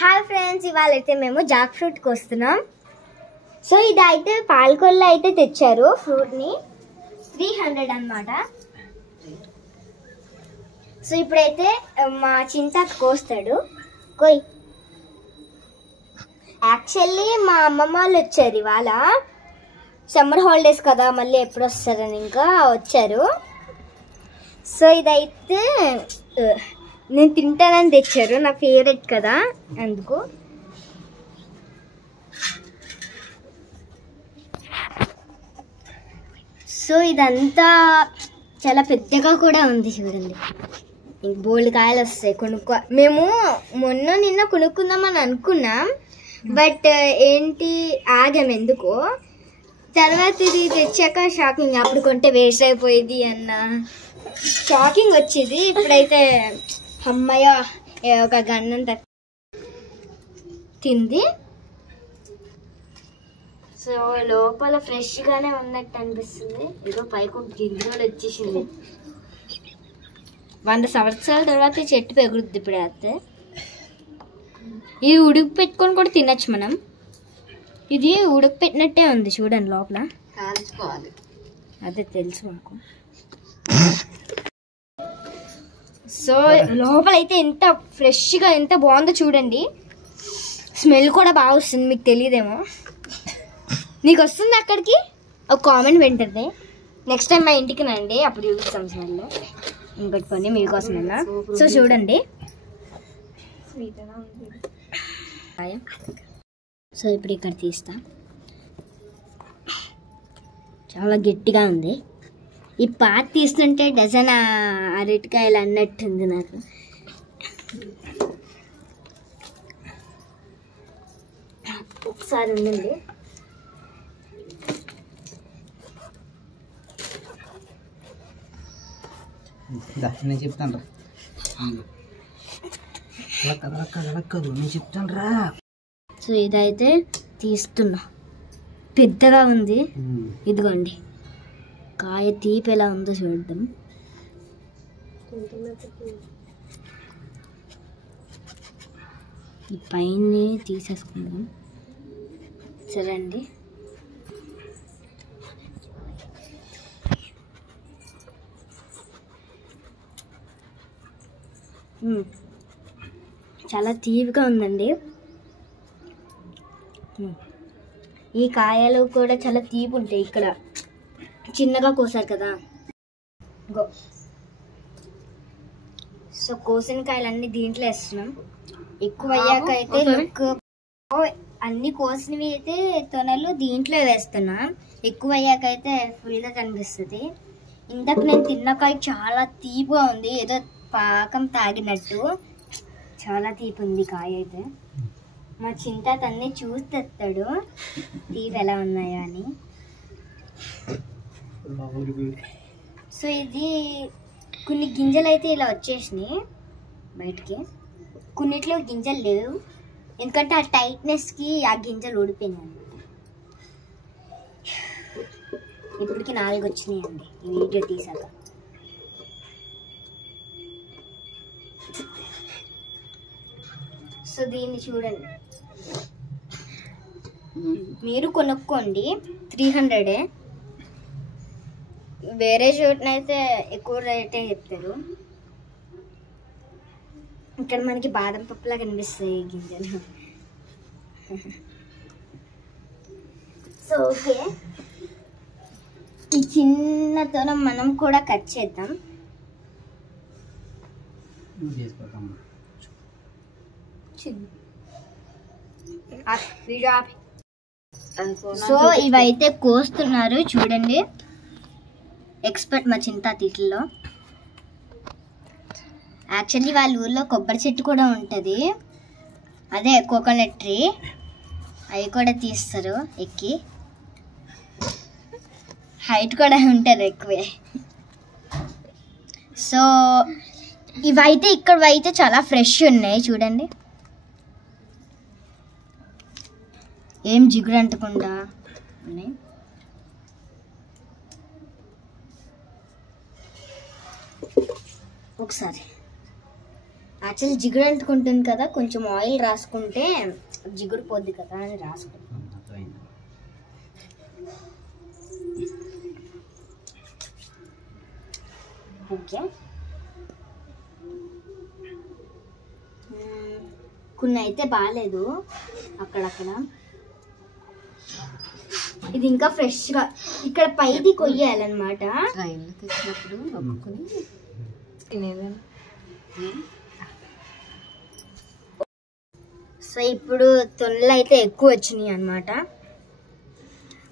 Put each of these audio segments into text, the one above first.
Hi friends, ఇవాళ అయితే మేము జాక్ ఫ్రూట్ కోస్తున్నాం. సో ఇదైతే పాల్కొల్లో అయితే తెచ్చారు ఫ్రూట్ని 300 అన్నమాట. సో ఇప్పుడైతే మా చింతాకు కోస్తాడు. కోయ్. యాక్చువల్లీ మా అమ్మమ్మ వాళ్ళు వచ్చారు ఇవాళ. సమ్మర్ హాలిడేస్ కదా, మళ్ళీ ఎప్పుడు వస్తారని ఇంకా వచ్చారు. సో ఇదైతే నేను తింటానని తెచ్చారు, నా ఫేవరెట్ కదా అందుకు. సో ఇదంతా చాలా పెద్దగా కూడా ఉంది చూడండి. బోల్డ్ కాయలు వస్తాయి. మేము నిన్న కొనుక్కుందామని అనుకున్నాం, బట్ ఏంటి ఆగాం ఎందుకో. తర్వాత ఇది తెచ్చాక షాకింగ్, అప్పుడు కొంటే వేస్ట్ అయిపోయింది అన్న షాకింగ్ వచ్చింది. ఇప్పుడైతే అమ్మయ్య ఒక గన్నంత తింది. సో లోపల ఫ్రెష్గానే ఉన్నట్టు అనిపిస్తుంది. ఏదో పైకి గింజలు వచ్చేసింది. 100 సంవత్సరాల తర్వాత చెట్టు పెరుగుద్ది ఇప్పుడు. అయితే ఇది ఉడికి పెట్టుకొని కూడా తినచ్చు మనం. ఇది ఉడక పెట్టినట్టే ఉంది చూడండి, లోపల కాల్చుకోవాలి. అదే తెలుసు మాకు. సో లోపల అయితే ఎంత ఫ్రెష్గా ఎంత బాగుందో చూడండి. స్మెల్ కూడా బాగా వస్తుంది, మీకు తెలియదేమో. నీకు వస్తుంది అక్కడికి? ఒక కామెంట్ వింటుంది. నెక్స్ట్ టైం మా ఇంటికి రండి, అప్పుడు చూపిస్తాం స్మెల్. ఇంకోటి కొన్ని మీకోసమేనా. సో చూడండి. సో ఇప్పుడు ఇక్కడ తీస్తా. చాలా గట్టిగా ఉంది. ఈ పాత తీస్తుంటే డజన్ అరటికాయలు అన్నట్టుంది నాకు. ఒకసారి ఉండండి. నేను చెప్తాను రా. సో ఇదైతే తీస్తున్నా, పెద్దగా ఉంది. ఇదిగోండి కాయ తీపి ఎలా ఉందో చూడడం. ఈ పైన తీసేసుకుందాం. సరేండి. చాలా తీపిగా ఉందండి. ఈ కాయలు కూడా చాలా తీపి ఉంటాయి. ఇక్కడ చిన్నగా కోసారు కదా. సో కోసిన కాయలన్నీ దీంట్లో వేస్తున్నాం. ఎక్కువ అయ్యాక అయితే అన్ని కోసినవి అయితే తొనలు దీంట్లో వేస్తున్నా. ఎక్కువ అయ్యాక అయితే ఫుల్గా కనిపిస్తుంది. ఇందాక నేను తిన్న కాయ చాలా తీపిగా ఉంది, ఏదో పాకం తాగినట్టు. చాలా తీపి ఉంది కాయ అయితే. మా చింతాత అన్నీ చూసి తెస్తాడు తీపి ఎలా ఉన్నాయో అని. సో ఇది కొన్ని గింజలు అయితే ఇలా వచ్చేసినాయి బయటికి. కొన్నిట్లో గింజలు లేవు, ఎందుకంటే ఆ టైట్నెస్కి ఆ గింజలు ఊడిపోయినాయి. ఇప్పటికి 4 వచ్చినాయండి ఈ వీడియో తీసాక. సో దీన్ని చూడండి, మీరు కొనుక్కోండి. 300. వేరే చోటనైతే ఎక్కువ రేటే చెప్తారు. ఇక్కడ మనకి బాదం పప్పులా కనిపిస్తాయి గింజలు. సో ఓకే, ఈ చిన్నతో మనం కూడా కట్ చేద్దాం. సో ఇవైతే కోస్తున్నారు చూడండి. ఎక్స్పర్ట్ మా చింతా తీట్లో. యాక్చువల్లీ వాళ్ళ ఊర్లో కొబ్బరి చెట్టు కూడా ఉంటుంది, అదే కోకోనట్ ట్రీ. అవి కూడా తీస్తారు ఎక్కి. హైట్ కూడా ఉంటారు ఎక్కువే. సో ఇవైతే ఇక్కడైతే చాలా ఫ్రెష్ ఉన్నాయి చూడండి. ఏం జిగురు అంటకుండా ఉన్నాయి. ఒకసారి యాక్చువల్లీ జిగురు అంటుకుంటుంది కదా, కొంచెం ఆయిల్ రాసుకుంటే జిగురు పోద్ది కదా అని రాసుకుంటాం. ఓకే, కొన్ని అయితే బాగాలేదు అక్కడక్కడ. ఇది ఇంకా ఫ్రెష్గా ఇక్కడ పైది కొయ్యాలన్నమాట. సో ఇప్పుడు తొనలు అయితే ఎక్కువ వచ్చినాయి అన్నమాట.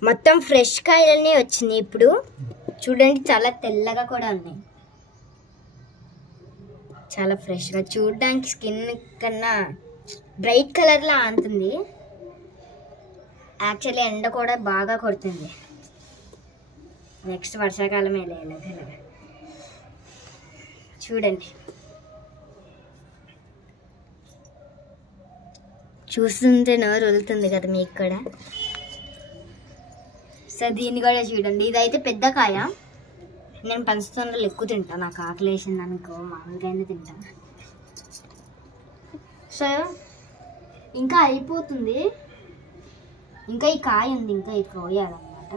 మొత్తం ఫ్రెష్ కాయలన్నీ వచ్చినాయి ఇప్పుడు. చూడండి చాలా తెల్లగా కూడా ఉన్నాయి, చాలా ఫ్రెష్గా. చూడడానికి స్కిన్ కన్నా బ్రైట్ కలర్లా ఆంతుంది. యాక్చువల్లీ ఎండ కూడా బాగా కొడుతుంది. నెక్స్ట్ వర్షాకాలమే లేదు. చూడండి, చూస్తుంటే నోరు వెళ్తుంది కదా మీకు కూడా. సో దీన్ని కూడా చూడండి, ఇదైతే పెద్ద కాయ. నేను పంచతొనలు ఎక్కువ తింటాను, నాకు ఆకలి వేసింది అనుకో మామూలుగానే తింటాను. సో ఇంకా అయిపోతుంది, ఇంకా ఈ కాయ ఉంది, ఇంకా ఇది కోయాలన్నమాట.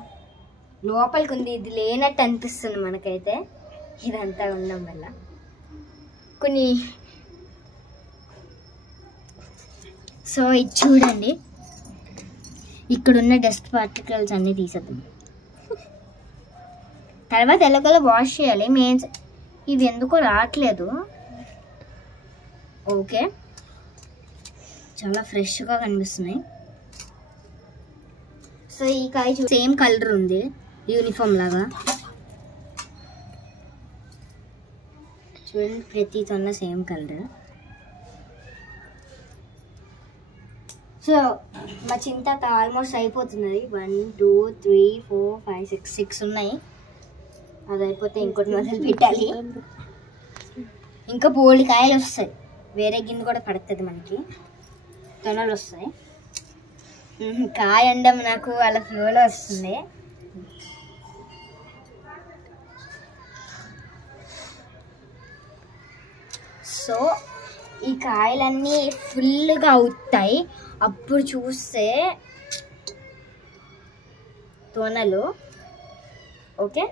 లోపలికి ఉంది, ఇది లేనట్టు అనిపిస్తుంది మనకైతే ఇదంతా ఉండడం వల్ల. కొన్ని సో ఇది చూడండి, ఇక్కడున్న డస్ట్ పార్టికల్స్ అన్నీ తీసేద్దాం. తర్వాత ఎలాగోలా వాష్ చేయాలి. ఇవి ఎందుకో రావట్లేదు. ఓకే, చాలా ఫ్రెష్గా కనిపిస్తున్నాయి. సో ఈ కాయ సేమ్ కలర్ ఉంది, యూనిఫామ్ లాగా. చూడండి, ప్రతి తొన్న సేమ్ కలర్. సో మా చింత ఆల్మోస్ట్ అయిపోతున్నది. 1 2 3 4 5 6 ఉన్నాయి. అది అయిపోతే ఇంకోటి మొదలు పెట్టాలి. ఇంకా బోల్డ్ కాయలు వస్తాయి, వేరే గిన్నె కూడా పడుతుంది మనకి, తొనలు వస్తాయి. కాయ అండం నాకు అలా ఫ్లోలో వస్తుంది. సో ఈ కాయలన్నీ ఫుల్గా అవుతాయి అప్పుడు చూస్తే తొనలు. ఓకే,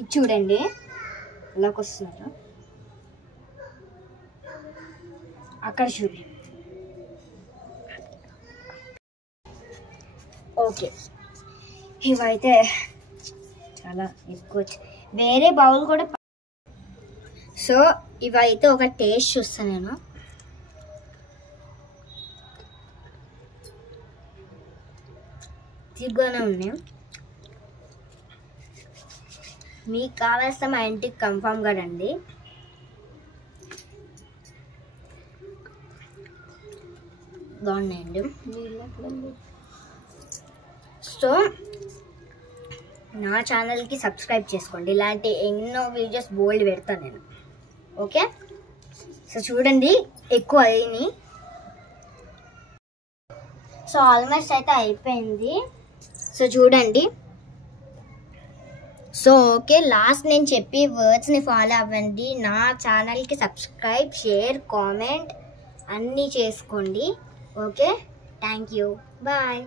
ఇది చూడండి ఇలాగ వస్తున్నారు. అక్కడ చూడండి. ఓకే, ఇవైతే చాలా ఎక్కువ. వేరే బౌల్ కూడా. సో ఇవైతే ఒక టేస్ట్ చూస్తాను నేను. తీగ్గానే ఉన్నాయి. మీకు కావాల్సిన మా ఇంటికి కన్ఫామ్గా రండి. బాగున్నాయండి. సో నా ఛానల్కి సబ్స్క్రైబ్ చేసుకోండి, ఇలాంటి ఎన్నో వీడియోస్ బోల్డ్ పెడతాను నేను. ఓకే, సో చూడండి ఎక్కువ అయినాయి. సో ఆల్మోస్ట్ అయితే అయిపోయింది. సో చూడండి. సో ఓకే, లాస్ట్ నేను చెప్పి వర్డ్స్ని ఫాలో అవ్వండి. నా ఛానల్కి సబ్స్క్రైబ్, షేర్, కామెంట్ అన్నీ చేసుకోండి. Okay, thank you, bye.